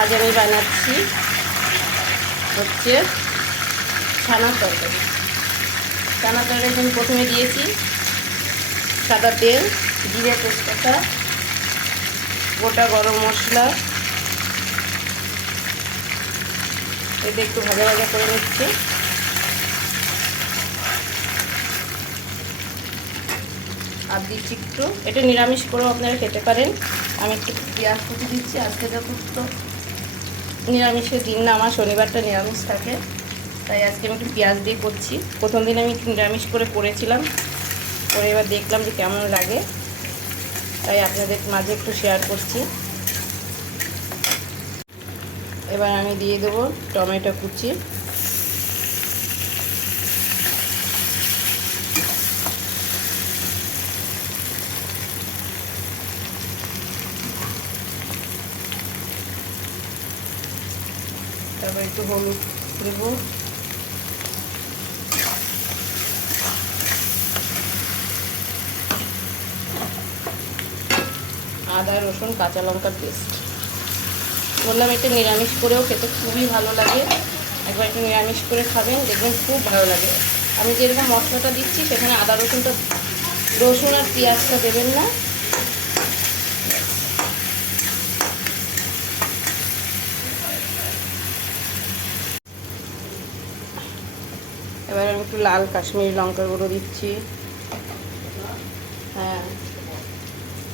আজ আমি বানাচ্ছি হচ্ছে ছানার তরকারি। ছানার তরকারি আমি প্রথমে দিয়েছি সাদা তেল, জিরে, তেজপাতা, গোটা গরম মশলা, এতে একটু ভাজা ভাজা করে নিচ্ছি। আর দিচ্ছি একটু, এটা নিরামিষ করেও আপনারা খেতে পারেন। আমি একটু পেঁয়াজ কুচি দিচ্ছি। আজকে যখন তো নিরামিষের দিন না, আমার শনিবারটা নিরামিষ থাকে, তাই আজকে আমি একটু পেঁয়াজ দিয়ে করছি। প্রথম দিন আমি একটু নিরামিষ করেছিলাম, করে এবার দেখলাম যে কেমন লাগে, তাই আপনাদের মাঝে একটু শেয়ার করছি। এবার আমি দিয়ে দেবো টমেটো কুচি, তারপর একটু হলুদ দেবো, আদা রসুন কাঁচা লঙ্কার পেস্ট। বললাম এটা নিরামিষ করেও খেতে খুবই ভালো লাগে, একবার একটু নিরামিষ করে খাবেন, দেখবেন খুব ভালো লাগে। আমি যেরকম মশলাটা দিচ্ছি সেখানে আদা রসুন আর পেঁয়াজটা দেবেন না। এবার আমি একটু লাল কাশ্মীরি লঙ্কার গুঁড়ো দিচ্ছি, হ্যাঁ,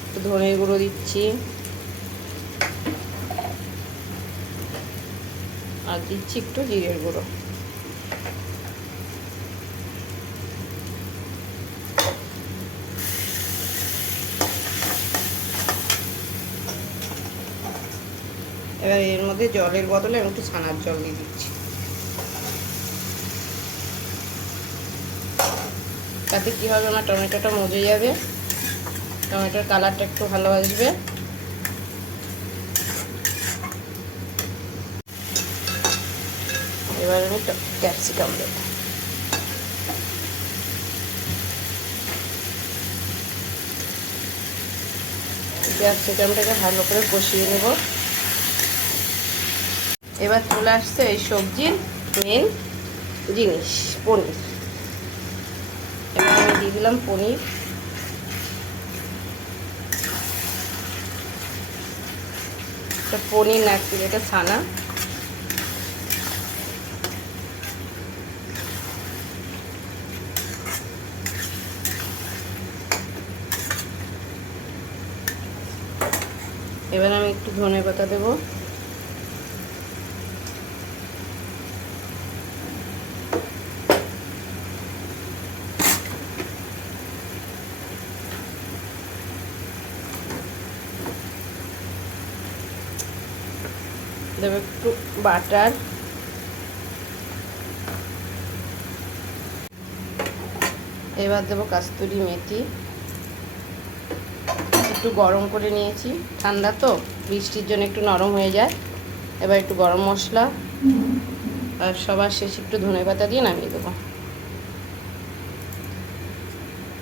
একটু ধনের গুঁড়ো দিচ্ছি, আর দিচ্ছি একটু জিরের গুঁড়ো। এবার এর মধ্যে জলের বদলে আমি একটু ছানার জল দিয়ে দিচ্ছি, তাতে কী হবে, আমার টমেটোটা মজে যাবে, টমেটোর কালারটা একটু ভালো আসবে। এবার আমি ক্যাপসিকাম দেব, ক্যাপসিকামটাকে ভালো করে কষিয়ে নেব। এবার চলে আসছে এই সবজির মেন জিনিস, পনির। এবার আমি দিয়ে দিলাম পনির, এটা পনির না, এটা ছানা। এবার আমি একটু ধনে পাতা দেবো, দেবো একটু বাটার, এবার দেবো কাস্তুরি মেথি, একটু গরম করে নিয়েছি, ঠান্ডা তো বৃষ্টির জন্য একটু নরম হয়ে যায়। এবার একটু গরম মশলা, আর সবার শেষে একটু ধনেপাতা দিয়ে নামিয়ে দেবো।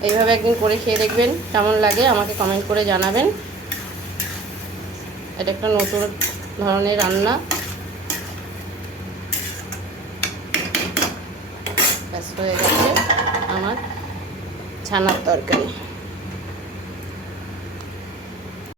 এইভাবে একদিন করে খেয়ে দেখবেন কেমন লাগে, আমাকে কমেন্ট করে জানাবেন। এটা একটা নতুন ধরনের রান্না। ব্যাস হয়ে গেছে আমার ছানার তরকারি।